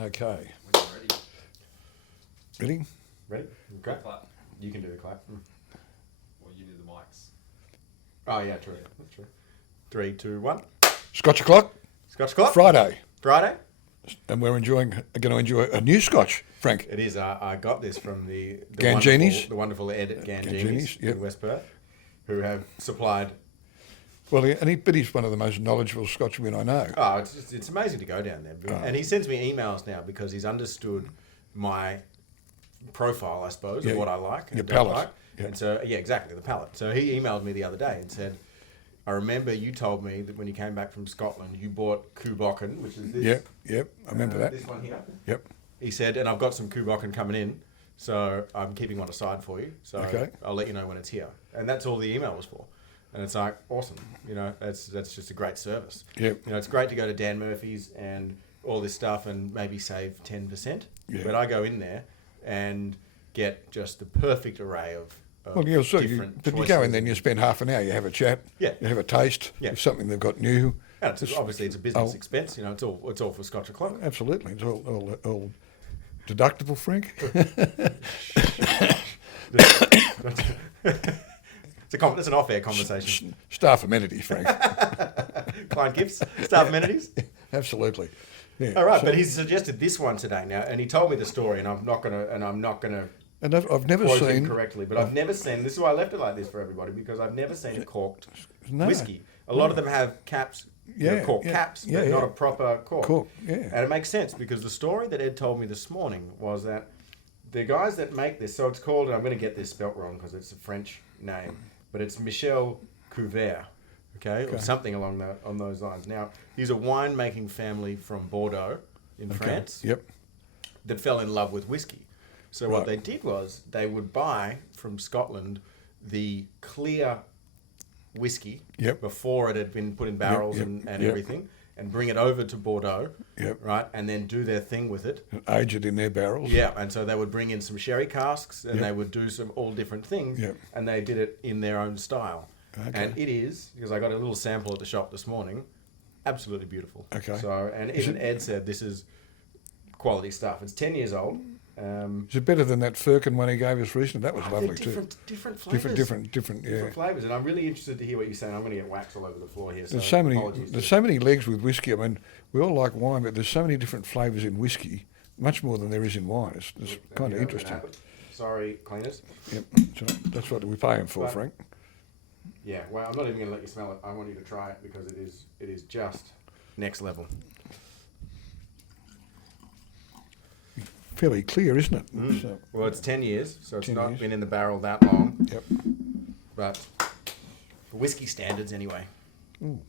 Okay. When you're ready. Ready? Ready? Okay. Clap. You can do the clap. Or you do the mics. Oh, yeah, true. That's true. 3, 2, 1. Scotch o'clock. Scotch Club. Friday. Friday. And we're going to enjoy a new Scotch, Frank. It is. I got this from the Gangini's? wonderful Ed at Gangini's Gangini's, yep. in West Perth, who have supplied. Well, but he's one of the most knowledgeable Scotchmen I know. Oh, it's amazing to go down there. And he sends me emails now because he's understood my profile, I suppose, Yeah, of what I like and your don't palate. like. Yeah. And so, yeah, exactly, the palate. So he emailed me the other day and said, I remember you told me that when you came back from Scotland, you bought Kubokken, which is this. Yep. I remember that. This one here. Yep. He said, and I've got some Kubokken coming in, so I'm keeping one aside for you. So Okay. I'll let you know when it's here. And that's all the email was for. And it's like, awesome. You know, that's just a great service. Yep. You know, it's great to go to Dan Murphy's and all this stuff and maybe save 10%. Yeah. But I go in there and get just the perfect array of Well, you'll see. different But you choices. go in there and you spend half an hour, you have a chat, Yeah. you have a taste Yeah. of something they've got new. And obviously, it's a business Oh. expense. You know, it's all for Scotch o'clock. Absolutely. It's all deductible, Frank. It's an off-air conversation. Staff amenities, Frank. Client gifts, staff amenities. Absolutely. Yeah. All right, So- but he's suggested this one today now, and he told me the story, and I'm not gonna And I've never quote him seen. correctly, but I've never seen. This is why I left it like this for everybody, because I've never seen a corked No. whiskey. A lot of them have caps, Yeah, cork yeah, caps, yeah, but yeah. not a proper cork. Cork, yeah. And it makes sense because the story that Ed told me this morning was that the guys that make this, so it's called, and I'm going to get this spelt wrong because it's a French name, but it's Michel Couvert, okay, or something along on those lines. Now, he's a winemaking family from Bordeaux in France Yep. that fell in love with whiskey. So what Right. they did was they would buy from Scotland the clear whiskey Yep. before it had been put in barrels yep, and yep. everything, and bring it over to Bordeaux, Yep. right, and then do their thing with it. And age it in their barrels. Yeah, and so they would bring in some sherry casks, and Yep. they would do some all different things, Yep. and they did it in their own style. Okay. And it is, because I got a little sample at the shop this morning, absolutely beautiful. Okay. So, and even Ed said this is quality stuff. It's 10 years old. Is it better than that Firkin one he gave us recently? That was They're lovely different, too. different flavors. Different. Yeah. Different flavors, and I'm really interested to hear what you're saying. I'm going to get wax all over the floor here. There's apologies. there's so many legs with whiskey. I mean, we all like wine, but there's so many different flavours in whiskey, much more than there is in wine. It's kind of interesting. Sorry, cleaners. Yep. So that's what we pay him for, But- Frank. Yeah, well, I'm not even going to let you smell it. I want you to try it because it is just next level. Fairly clear, isn't it? So, Well, it's 10 years, so it's 10 not years. been in the barrel that long, yep. but for whiskey standards anyway. Ooh.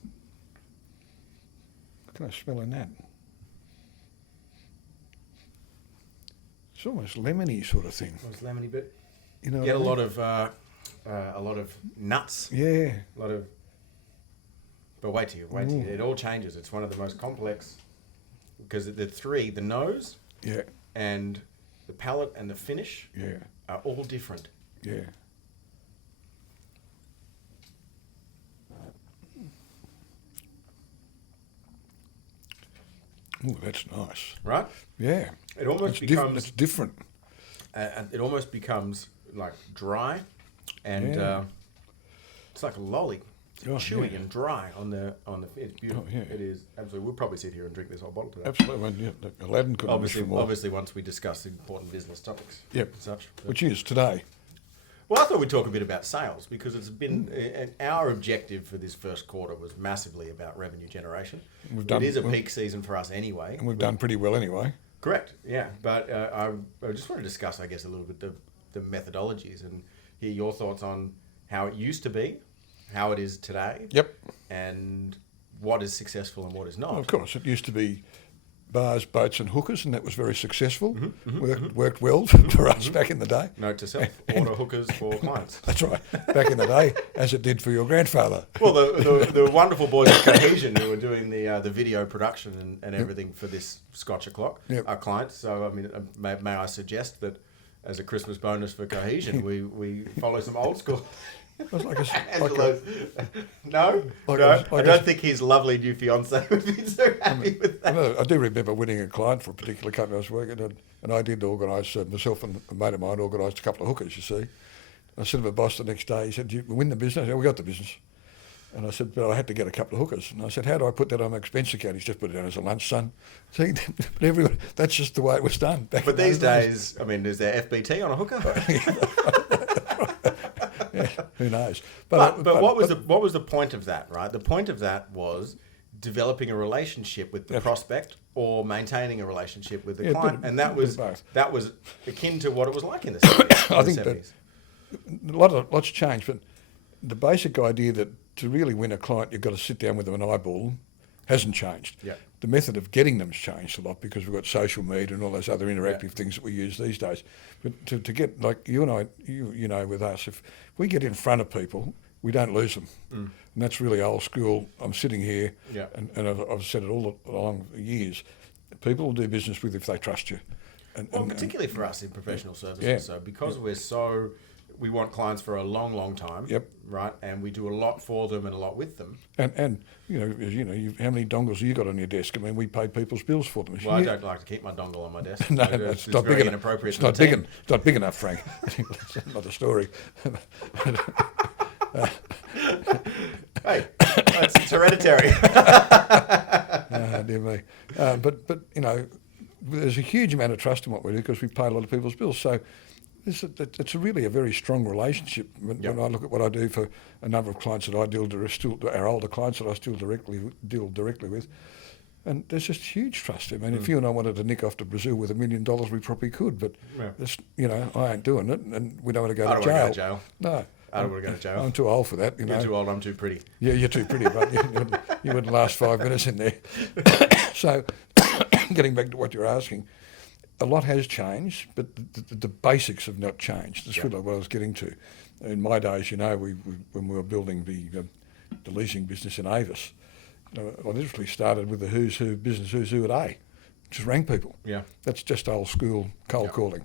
What can I smell in that? It's almost lemony sort of thing. Nice lemony bit. You know, Get a what I lot of nuts. mean? Yeah. A lot of. But wait till you. It all changes. It's one of the most complex because the three, the nose Yeah. and the palate and the finish Yeah. are all different. Yeah. Ooh, that's nice. Right? Yeah. It almost It's different. becomes. It's different. And it almost becomes like dry, and Yeah. it's like a lolly. It's Oh, chewy yeah. and dry on the. It's beautiful. Oh, yeah. It is absolutely. We'll probably sit here and drink this whole bottle today. Absolutely. Well, yeah, Aladdin couldn't wish Obviously, for more. obviously, once we discuss important business topics. Yep. And such. But- Which is today. Well, I thought we'd talk a bit about sales because it's been our objective for this first quarter was massively about revenue generation. It is a peak season for us anyway. And we've done pretty well anyway. Correct, yeah. But I just want to discuss, I guess, a little bit the methodologies and hear your thoughts on how it used to be, how it is today, Yep. and what is successful and what is not. Well, of course, it used to be bars, boats and hookers, and that was very successful. Worked well for us back in the day. Note to self, order hookers for clients. That's right. Back in the day, as it did for your grandfather. Well, the wonderful boys at Cohesion who were doing the video production and everything for this Scotch o'clock Yep. are clients. So, I mean, may I suggest that as a Christmas bonus for Cohesion, we follow some old school. It was like a, Angelo's. No, like no. a- like I a- don't think his lovely new fiance would be so happy with that. I do remember winning a client for a particular company I was working at, and I did organise, myself and a mate of mine organised a couple of hookers, you see. I said to my boss the next day, he said, "Did you win the business?" I said, "We got the business." And I said, "But I had to get a couple of hookers." And I said, "How do I put that on my expense account?" He's just put it down as a lunch, son. See, but everyone, that's just the way it was done. Back But in these those days, I mean, is there FBT on a hooker? Yeah, who knows? But what was the point of that, right? The point of that was developing a relationship with the prospect or maintaining a relationship with the client, and that was akin to what it was like in the 70s. I think that lots changed, but the basic idea that to really win a client, you've got to sit down with them and eyeball them hasn't changed. Yeah. The method of getting them's changed a lot because we've got social media and all those other interactive things that we use these days. But to get, like you and I, you know, with us, if we get in front of people, we don't lose them. And that's really old school. I'm sitting here, and I've said it all along the years. People will do business with if they trust you. Well, particularly for us in professional services. So because we want clients for a long, long time. Right, and we do a lot for them and a lot with them. And how many dongles have you got on your desk? I mean, we pay people's bills for them. Well, I don't like to keep my dongle on my desk. No, it's not very big inappropriate. enough. It's not big enough, Frank. That's not the story. Hey, it's hereditary. Dear me. But you know, there's a huge amount of trust in what we do because we pay a lot of people's bills. So it's really a very strong relationship. When I look at what I do for a number of clients that I our older clients that I still deal directly with, and there's just huge trust. I mean, if you and I wanted to nick off to Brazil with $1 million, we probably could. But I ain't doing it, and we don't want to go to jail. I don't want to go to jail. No. I don't want to go to jail. I'm too old for that. You're too old, I'm too pretty. Yeah, you're too pretty, but you wouldn't last 5 minutes in there. So, getting back to what you're asking, a lot has changed, but the basics have not changed. That's really what I was getting to. In my days, when we were building the leasing business in Avis, I literally started with the who's who at A. Just rang people. Yeah. That's just old school cold calling.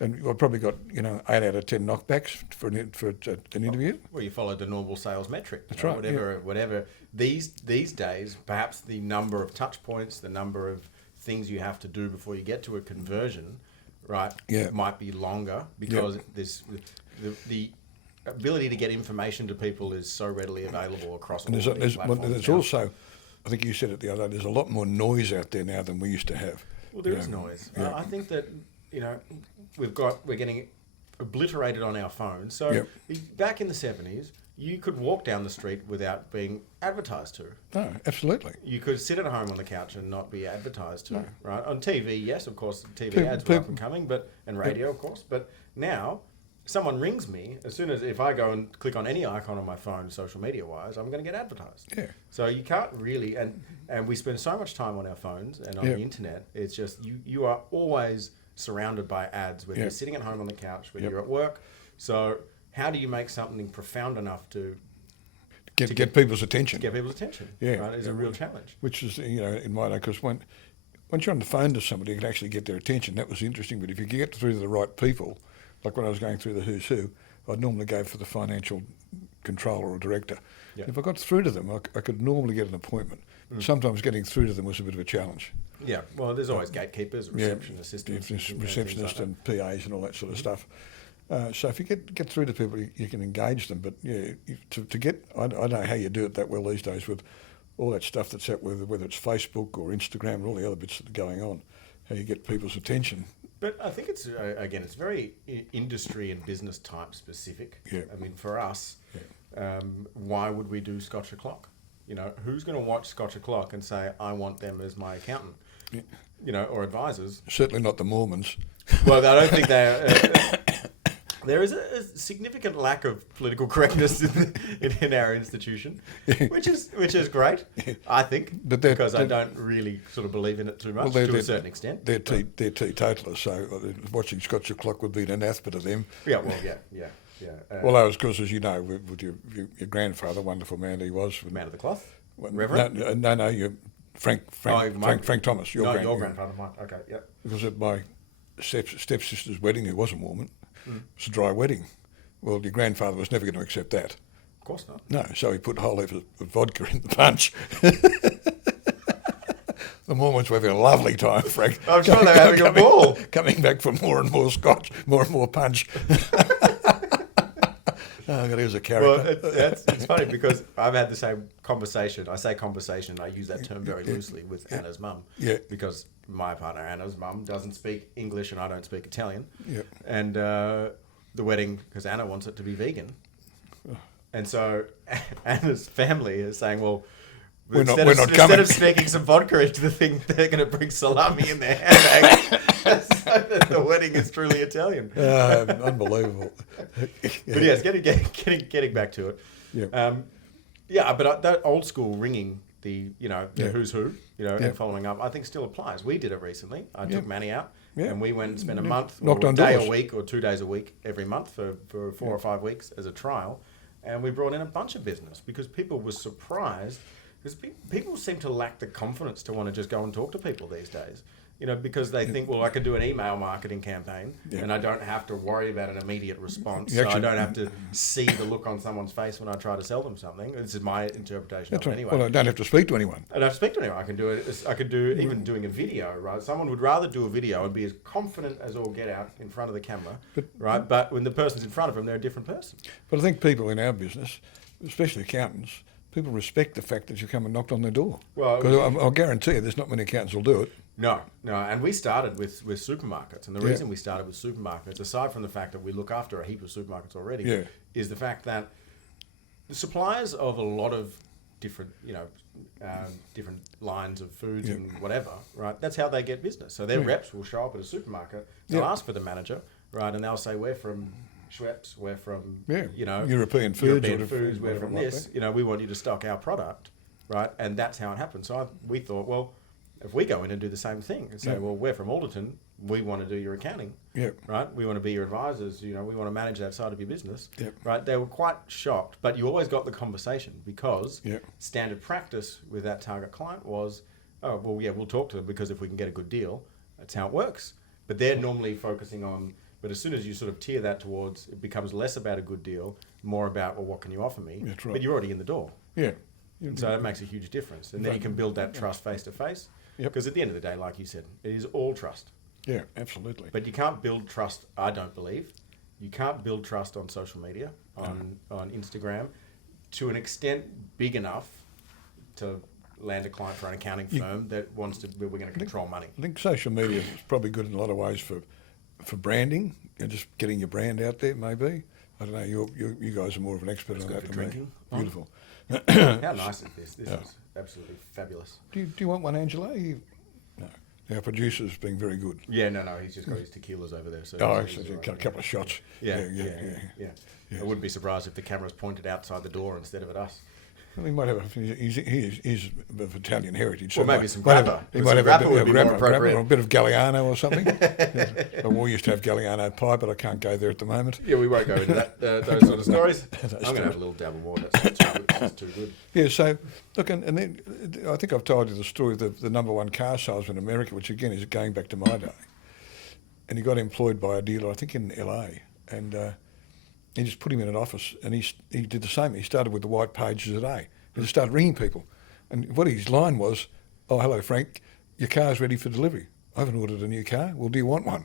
And I probably got 8 out of 10 knockbacks for an interview. Well, you followed the normal sales metric. That's right. Whatever. These days, perhaps the number of touch points, the number of things you have to do before you get to a conversion, right? Might be longer because the ability to get information to people is so readily available across all these platforms. There's also, I think you said it the other day, there's a lot more noise out there now than we used to have. Well, there is noise. I think that we're getting obliterated on our phones. So back in the 70s, you could walk down the street without being advertised to. No, absolutely. You could sit at home on the couch and not be advertised to, right? On TV, yes, of course, TV ads were up and coming, and radio, of course. But now, someone rings me, if I go and click on any icon on my phone, social media-wise, I'm going to get advertised. Yeah. So you can't really, and we spend so much time on our phones and on the internet, it's just, you are always surrounded by ads, whether you're sitting at home on the couch, whether you're at work. So how do you make something profound enough to get people's attention? Get people's attention. Yeah, right? It's a real challenge. Which is, in my day, because once you're on the phone to somebody, you can actually get their attention. That was interesting. But if you get through to the right people, like when I was going through the who's who, I'd normally go for the financial controller or director. Yeah. If I got through to them, I could normally get an appointment. Sometimes getting through to them was a bit of a challenge. Yeah, well, there's always gatekeepers, reception assistants. Receptionists and PAs and all that sort of stuff. So if you get through to people, you can engage them. But to get, I don't know how you do it that well these days with all that stuff that's out, whether it's Facebook or Instagram and all the other bits that are going on, how you get people's attention. But I think it's, again, it's very industry and business type specific. Yeah. I mean, for us, why would we do Scotch O'Clock? Who's going to watch Scotch O'Clock and say, I want them as my accountant? Or advisors. Certainly not the Mormons. Well, I don't think they are. There is a significant lack of political correctness in our institution, which is great, I think, because I don't really sort of believe in it too much to a certain extent. They're teetotalers, so watching Scotch O'Clock would be an anathema to them. Yeah. Well, that was because, as you know, with your grandfather, wonderful man he was. Man of the cloth? Reverend? No, Frank Thomas. Your grandfather, Mike. Okay, yeah. Because at my stepsister's wedding, who was a Mormon, it was a dry wedding. Well, your grandfather was never going to accept that. Of course not. No, so he put a whole heap of vodka in the punch. The Mormons were having a lovely time, Frank. I'm sure they're having a ball. Coming back for more and more scotch, more and more punch. Oh, God, he was a character. Well, it's funny because I've had the same conversation. I say conversation, I use that term very loosely with Anna's mum. Yeah. Because my partner, Anna's mum, doesn't speak English and I don't speak Italian. Yeah. And the wedding, because Anna wants it to be vegan. And so Anna's family is saying, well, instead of sneaking some vodka into the thing, they're going to bring salami in their handbag. So that the wedding is truly Italian. Unbelievable. But yes, getting back to it. Yeah. But that old school ringing, the who's who, and Yeah. following up, I think still applies. We did it recently. I took Manny out, Yeah. and we went and spent a month, Knocked or a on day doors. a week, or 2 days a week every month for 4 or 5 weeks as a trial, and we brought in a bunch of business because people were surprised. Because people seem to lack the confidence to want to just go and talk to people these days. Because they think, well, I can do an email marketing campaign and I don't have to worry about an immediate response. So I don't have to see the look on someone's face when I try to sell them something. This is my interpretation of it anyway. Well, I don't have to speak to anyone. I don't have to speak to anyone. I can do it. I could do even doing a video, right? Someone would rather do a video and be as confident as all get out in front of the camera, right? But when the person's in front of them, they're a different person. But I think people in our business, especially accountants, people respect the fact that you come and knocked on their door. Well, because I'll guarantee you there's not many accountants will do it. No, and we started with supermarkets, and the reason we started with supermarkets, aside from the fact that we look after a heap of supermarkets already, is the fact that the suppliers of a lot of different, different lines of foods and whatever, right? That's how they get business. So their reps will show up at a supermarket, they'll ask for the manager, right, and they'll say, we're from Schweppes, we're from, European foods, we're from this, we want you to stock our product, right? And that's how it happened. So we thought, well, if we go in and do the same thing and say, well, we're from Alderton, we want to do your accounting, right? We want to be your advisors, we want to manage that side of your business, right? They were quite shocked, but you always got the conversation because standard practice with that target client was, oh, well, we'll talk to them because if we can get a good deal, that's how it works. But they're normally focusing on, but as soon as you sort of tier that towards, it becomes less about a good deal, more about, well, what can you offer me? That's right. But you're already in the door. Yeah. So that makes a huge difference. And then you can build that trust face to face. Because at the end of the day, like you said, it is all trust. Yeah, absolutely. But you can't build trust, I don't believe. You can't build trust on social media, on Instagram, to an extent big enough to land a client for an accounting firm that wants to, we're going to control money. I think social media is probably good in a lot of ways for branding, just getting your brand out there, maybe. I don't know, you guys are more of an expert on that than drinking. me. Beautiful. How nice is this? This is absolutely fabulous. Do you want one, Angela? No. Our producer's being very good. Yeah, no, he's just got his tequilas over there. So Actually, a couple of shots. Yeah. I wouldn't be surprised if the camera's pointed outside the door instead of at us. Well, he might have. He's of Italian heritage. Well, So maybe some grappa. He might have Grappa would be more grappa appropriate. or a bit of Galliano or something. We used to have Galliano pie, but I can't go there at the moment. Yeah, we won't go into that those sort of stories. I'm going to have a little dabble more. That's too good. Yeah, so, look, and then I think I've told you the story of the number one car salesman in America, which again is going back to my day. And he got employed by a dealer, I think in LA, and he just put him in an office, and he did the same. He started with the white pages a day. He just started ringing people. And what his line was, oh, hello, Frank, your car's ready for delivery. I haven't ordered a new car. Well, do you want one?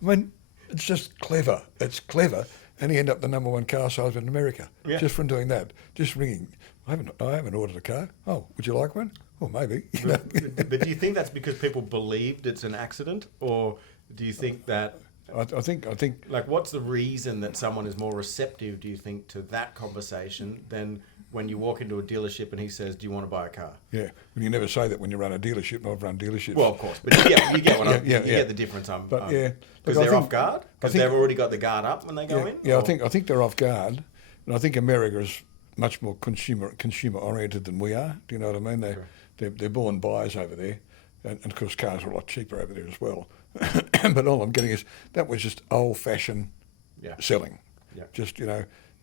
I mean, it's just clever. It's clever. And he ended up the number one car salesman in America just from doing that, just ringing. I haven't ordered a car. Oh, would you like one? Well, maybe. But do you think that's because people believed it's an accident, or do you think that? I think. Like, what's the reason that someone is more receptive, do you think, to that conversation than when you walk into a dealership and he says, "Do you want to buy a car?" Yeah, well, you never say that when you run a dealership. I've run dealerships. Well, of course, but you get what you get the difference. Because they're off guard. Because they've already got the guard up when they go in. Yeah, I think they're off guard, and I think America is much more consumer oriented than we are. Do you know what I mean? They're born buyers over there, and of course cars are a lot cheaper over there as well. But all I'm getting is that was just old-fashioned selling. Yeah. Just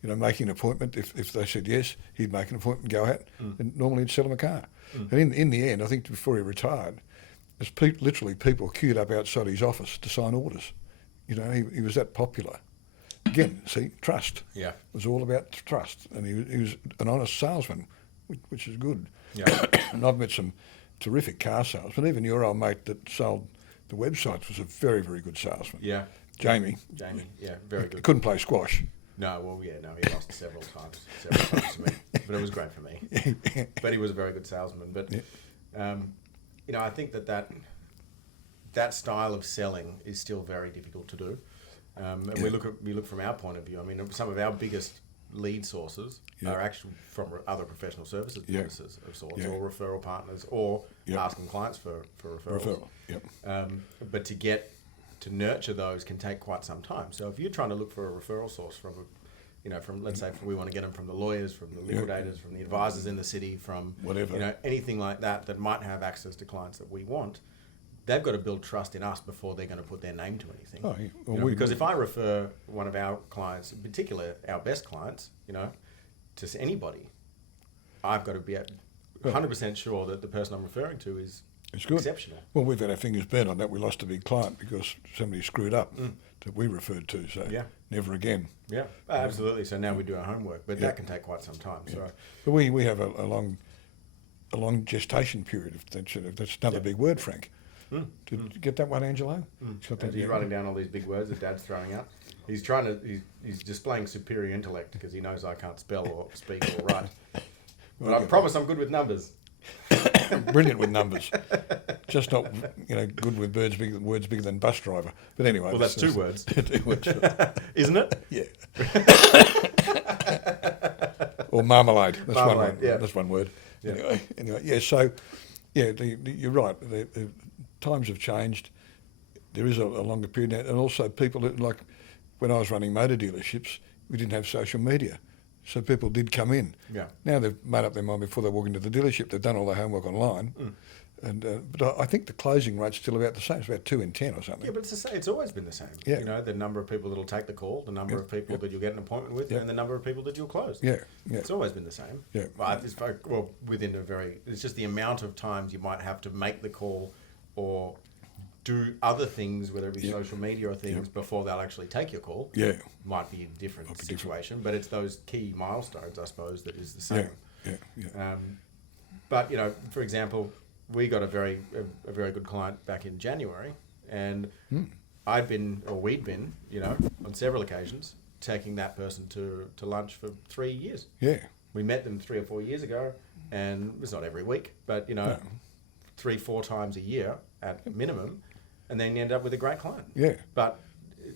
making an appointment. If they said yes, he'd make an appointment, go out, and normally he'd sell them a car. And in the end, I think before he retired, there's literally people queued up outside his office to sign orders. He was that popular. again, see, trust. Yeah. It was all about trust, and he was an honest salesman, which is good. Yeah. And I've met some terrific car salesmen. Even your old mate that sold the websites was a very, very good salesman. Yeah. Jamie. Yeah, very He good. couldn't play squash. No, well, yeah, no, he lost several times to me, but it was great for me. But he was a very good salesman. But you know, I think that style of selling is still very difficult to do. And we look from our point of view. I mean, some of our biggest lead sources are actually from other professional services businesses of sorts, or referral partners, or asking clients for referrals. But to nurture those can take quite some time. So if you're trying to look for a referral source from let's say we want to get them from the lawyers, from the liquidators, from the advisors in the city, from whatever, anything like that might have access to clients that we want, they've got to build trust in us before they're going to put their name to anything. Oh, yeah. Well, because if I refer one of our clients, in particular our best clients, to anybody, I've got to be 100% sure that the person I'm referring to is exceptional. Well, we've had our fingers burnt on that. We lost a big client because somebody screwed up that we referred to. So never again. Yeah, absolutely. So now we do our homework, but that can take quite some time. Yeah. So, but we have a long gestation period. If that's another big word, Frank. Did you get that one, Angelo? He's writing down all these big words that Dad's throwing out. He's displaying superior intellect because he knows I can't spell or speak or write. But I promise I'm good with numbers. Brilliant with numbers. Just not, good with words bigger than bus driver. But anyway. Well, that's two words. 2 words. Isn't it? Yeah. Or marmalade. That's Marmalade, one. yeah. That's one word. Yeah. Anyway. Yeah. So, yeah, you're right. The times have changed. There is a longer period now, and also people like when I was running motor dealerships, we didn't have social media. So people did come in. Yeah. Now they've made up their mind before they walk into the dealership. They've done all their homework online. But I think the closing rate's still about the same. It's about 2 in 10 or something. Yeah, but it's always been the same. Yeah. The number of people that'll take the call, the number of people that you'll get an appointment with, and the number of people that you'll close. Yeah. It's always been the same. Yeah. It's just the amount of times you might have to make the call or do other things, whether it be social media or things, before they'll actually take your call. Yeah. Might be a different situation, but it's those key milestones, I suppose, that is the same. Yeah. But, for example, we got a very good client back in January, and we'd been, on several occasions, taking that person to lunch for 3 years. Yeah. We met them 3 or 4 years ago, and it's not every week, but, 3-4 times a year at minimum, and then you end up with a great client. Yeah. But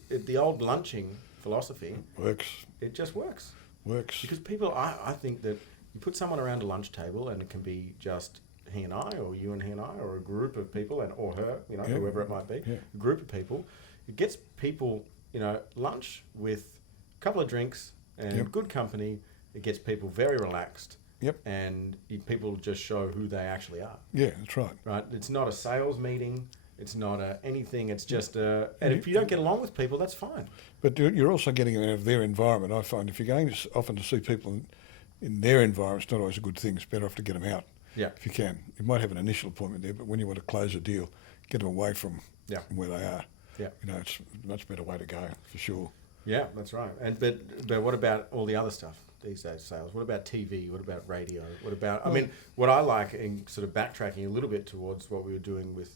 the old lunching philosophy works. It just works. Works. Because people, I think that you put someone around a lunch table, and it can be just he and I, or you and he and I, or a group of people, or her, whoever it might be, a group of people. It gets people, lunch with a couple of drinks and good company. It gets people very relaxed. Yep. And people just show who they actually are. Yeah, that's right. Right. It's not a sales meeting. It's not anything. It's just and if you don't get along with people, that's fine. But you're also getting them out of their environment. I find if you're going often to see people in their environment, it's not always a good thing. It's better off to get them out. Yeah. If you can. You might have an initial appointment there, but when you want to close a deal, get them away from where they are. Yeah. It's a much better way to go, for sure. Yeah, that's right. And but what about all the other stuff these days, sales? What about TV? What about radio? What about, what I like in sort of backtracking a little bit towards what we were doing with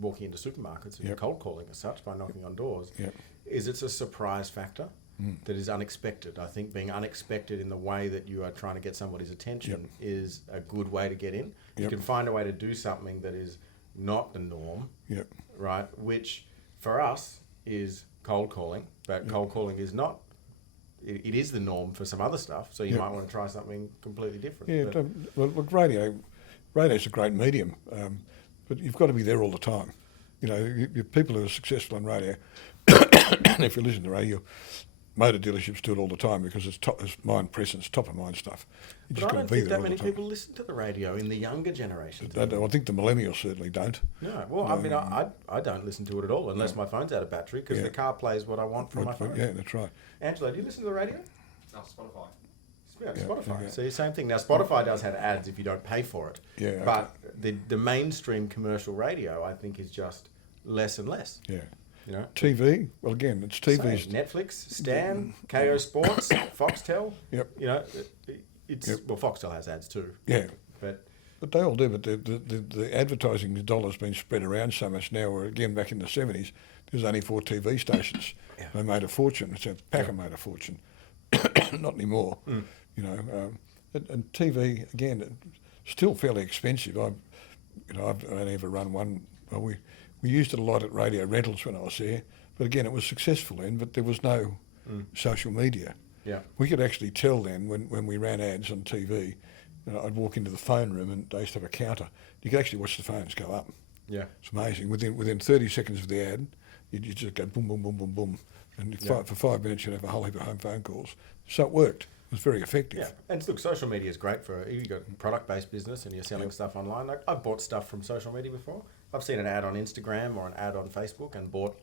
walking into supermarkets and cold calling as such by knocking on doors, is it's a surprise factor that is unexpected. I think being unexpected in the way that you are trying to get somebody's attention is a good way to get in. You can find a way to do something that is not the norm, right? Which for us is cold calling, but cold calling is not. It is the norm for some other stuff, so you might want to try something completely different. Yeah, well, look, radio's a great medium, but you've got to be there all the time. You people who are successful on radio, if you listen to radio, motor dealerships do it all the time because it's mind presence, top of mind stuff. You just but I got don't to be think there that all many the time. people listen to the radio in the younger generations. I think the millennials certainly don't. No, well, I don't listen to it at all unless my phone's out of battery because the car plays what I want from my phone. Yeah, that's right. Angelo, do you listen to the radio? No, Spotify. Spotify. So same thing. Now, Spotify does have ads if you don't pay for it. Yeah. Okay. But the mainstream commercial radio, I think, is just less and less. Yeah. You know, TV. Well, again, it's TV's. same. Netflix, Stan, KO Sports, Foxtel. Yep. You know, it's Yep. well, Foxtel has ads too. Yeah. But But they all do. But the advertising dollar's been spread around so much now. Where again, back in the 70s, there was only 4 TV stations. Yeah. They made a fortune. So Packer made a fortune. Not anymore. You know, and TV again, it's still fairly expensive. I've only ever run one. Well, we used it a lot at radio rentals when I was there. But again, it was successful then. But there was no social media. yeah, We could actually tell then when we ran ads on TV. You know, I'd walk into the phone room and they used to have a counter. You could actually watch the phones go up. yeah, It's amazing. Within 30 seconds of the ad, you just go boom, boom, boom, boom, boom. And Yeah. for 5 minutes, you'd have a whole heap of home phone calls. So it worked. It was very effective. yeah. And look, social media is great for if you've got a product-based business and you're selling stuff online. Like, I've bought stuff from social media before. I've seen an ad on Instagram or an ad on Facebook and bought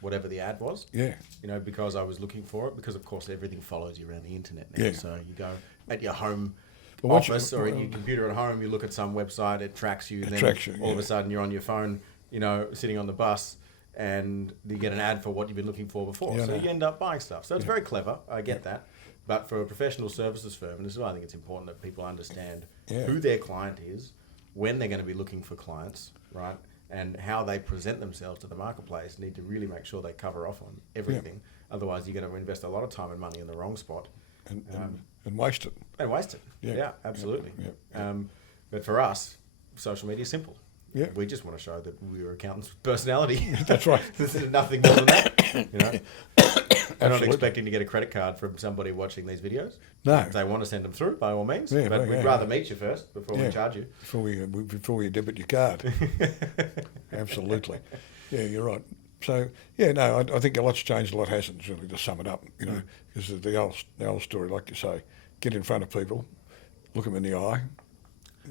whatever the ad was. Yeah. You know, because I was looking for it. Because of course everything follows you around the internet now. Yeah. So you go at your home Well, once office you- or at your computer at home, you look at some website, it tracks you. Then tracks you, all of yeah. a sudden you're on your phone, you know, sitting on the bus, and you get an ad for what you've been looking for before. Yeah, I So know. you end up buying stuff. So it's very clever. I get that. But for a professional services firm, and this is why I think it's important that people understand Yeah. who their client is, when they're going to be looking for clients, right? And how they present themselves to the marketplace, need to really make sure they cover off on everything. Otherwise, you're going to invest a lot of time and money in the wrong spot And waste it. and waste it. Yeah. Yeah, absolutely. Yeah. But for us, social media is simple. Yeah. We just want to show that we're accountants with personality. That's right. This is nothing more than that. You know? We're not Absolutely. expecting to get a credit card from somebody watching these videos. No. If they want to send them through, by all means. Yeah, but well, we'd yeah, rather yeah. meet you first before Yeah. we charge you. Before you debit your card. Absolutely. Yeah, you're right. So, yeah, no, I think a lot's changed, a lot hasn't, really, to sum it up, you know, because the old story, like you say, get in front of people, look them in the eye.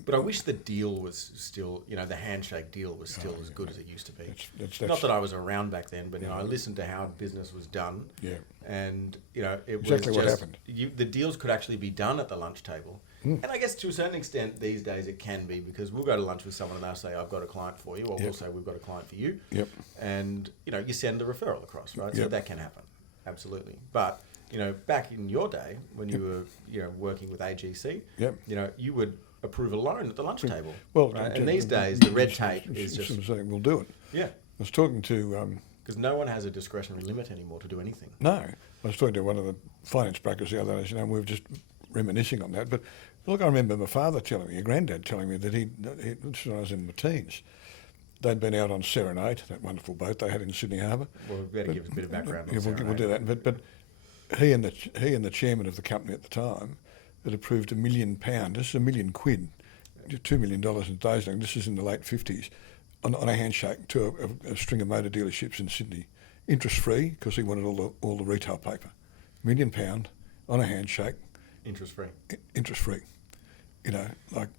But I wish the deal was still, you know, the handshake deal was still as good as it used to be. That's Not that I was around back then, but, you know, I listened to how business was done. Yeah. And, you know, it Exactly was what just, happened. the deals could actually be done at the lunch table. And I guess to a certain extent these days it can be, because we'll go to lunch with someone and they'll say, I've got a client for you, or we'll Yep. say, we've got a client for you. Yep. And, you know, you send a referral across, right? So Yep. that can happen. Absolutely. But, you know, back in your day when you were, you know, working with AGC, Yep. you know, you would approve a loan at the lunch table. Well, right? And these days the red tape is sort just, of saying, we'll do it. yeah, I was talking to, because no one has a discretionary limit anymore to do anything. no, I was talking to one of the finance brokers the other day, you know, and we were just reminiscing on that. But look, I remember my father telling me, your granddad telling me that this was when I was in my teens, they'd been out on Serenade, that wonderful boat they had in Sydney Harbour. Well, we've got to give us a bit of background on Yeah, we'll Serenade. do that. But he and the chairman of the company at the time had approved £1 million. This is £1 million, $2 million in days. This is in the late 50s, on a handshake to a string of motor dealerships in Sydney, interest free, because he wanted all the retail paper. £1 million on a handshake, Interest free. interest free. You know, like,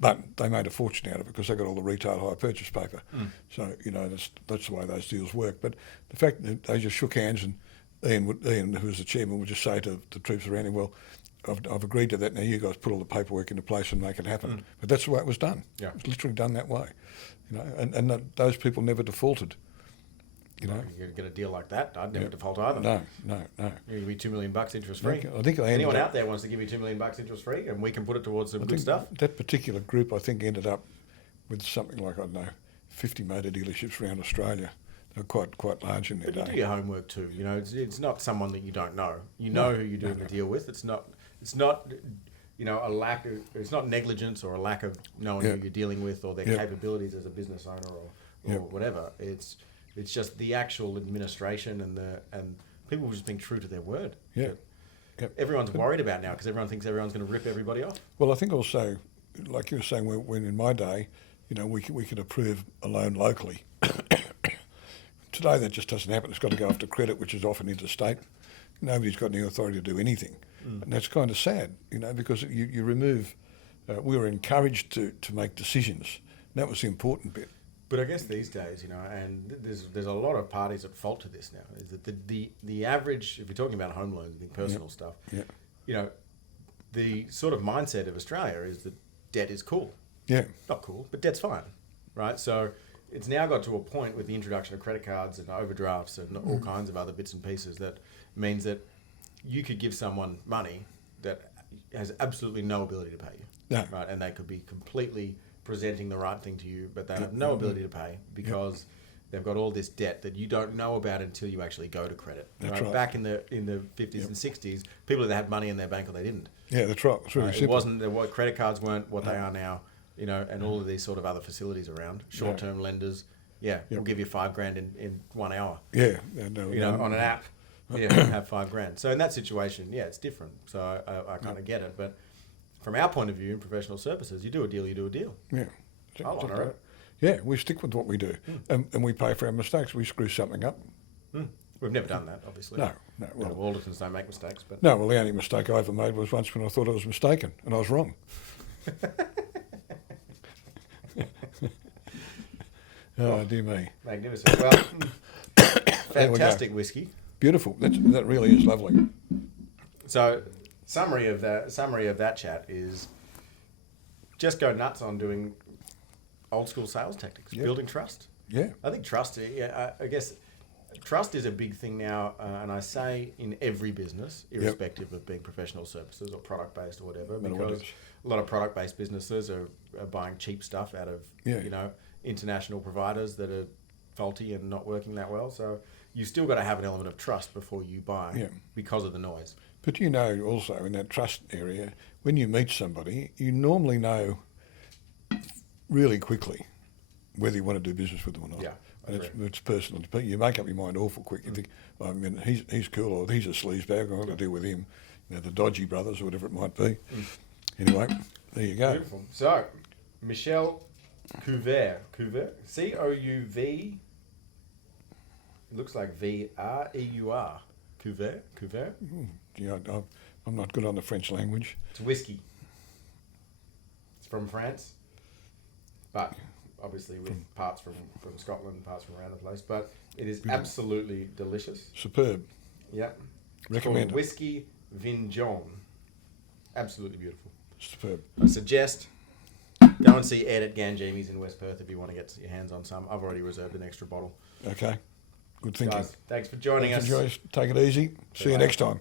but they made a fortune out of it because they got all the retail hire purchase paper. So, you know, that's the way those deals work. But the fact that they just shook hands, and Ian, who was the chairman, would just say to the troops around him, well, I've agreed to that, now you guys put all the paperwork into place and make it happen. But that's the way it was done. Yeah. It was literally done that way. You know, and those people never defaulted. You know, You get a deal like that, I'd never default either. no. You give me $2 million interest free. I think they ended Anyone up- out there wants to give me $2 million interest free, and we can put it towards some good stuff. That particular group, I think, ended up with something like, I don't know, 50 motor dealerships around Australia. They were quite large in their But you day. do your homework too. You know, it's not someone that you don't know. You know who you're doing the deal with. It's not. You know, a lack of. It's not negligence or a lack of knowing Yeah. who you're dealing with or their Yeah. capabilities as a business owner or Yeah. whatever. It's just the actual administration and people just being true to their word. Yeah. that Yep. Everyone's worried about now because everyone thinks everyone's going to rip everybody off. Well, I think also, like you were saying, when in my day, you know, we could approve a loan locally. Today, that just doesn't happen. It's got to go after credit, which is often interstate. Nobody's got any authority to do anything. And that's kind of sad, you know, because you remove... we were encouraged to make decisions. That was the important bit. But I guess these days, you know, and there's a lot of parties at fault to this now. Is that the average, if you're talking about home loans and personal stuff, Yeah. you know, the sort of mindset of Australia is that debt is cool. Yeah. Not cool, but debt's fine, right? So it's now got to a point with the introduction of credit cards and overdrafts and all kinds of other bits and pieces that means that you could give someone money that has absolutely no ability to pay you. No. Right? And they could be completely presenting the right thing to you, but they have no ability to pay because they've got all this debt that you don't know about until you actually go to credit. That's right. Back in the 50s and 60s, people either had money in their bank or they didn't. Yeah, that's right. It's really It simple. wasn't credit cards weren't what they are now, and all of these sort of other facilities around. Short-term lenders, we'll give you $5,000 in 1 hour. Yeah. No, On an app, have $5,000. So in that situation, it's different. So I kind of get it. But from our point of view in professional services, you do a deal, you do a deal. Yeah. I'll honour it. Yeah, we stick with what we do, and we pay for our mistakes. We screw something up. We've never done that, obviously. No. Well, auditors don't make mistakes, but no. Well, the only mistake I ever made was once when I thought I was mistaken, and I was wrong. Oh, dear me. magnificent. Well, fantastic whiskey. Beautiful. That really is lovely. So, summary of that chat is just go nuts on doing old school sales tactics, building trust. Yeah. I think trust. I guess trust is a big thing now, and I say in every business, irrespective of being professional services or product based or whatever, because a lot of product based businesses are buying cheap stuff out of international providers that are faulty and not working that well. So you still got to have an element of trust before you buy because of the noise. But also in that trust area, when you meet somebody, you normally know really quickly whether you want to do business with them or not. Yeah, and it's personal. You make up your mind awful quick. You think, I mean, he's cool, or he's a sleazebag, I'm going to deal with him. The dodgy brothers or whatever it might be. Anyway, there you go. Beautiful. So, Michel Couvert, C-O-U-V, it looks like V-R-E-U-R, Couvert. Yeah, I'm not good on the French language. It's whiskey. It's from France, but obviously with parts from Scotland, parts from around the place. But it is absolutely delicious. Superb. Yep. Recommend it. Whiskey Vigneron. Absolutely beautiful. Superb. I suggest go and see Ed at Ganjimi's in West Perth if you want to get your hands on some. I've already reserved an extra bottle. Okay. Good thinking. Guys, thanks for joining us. Take it easy. See you next time.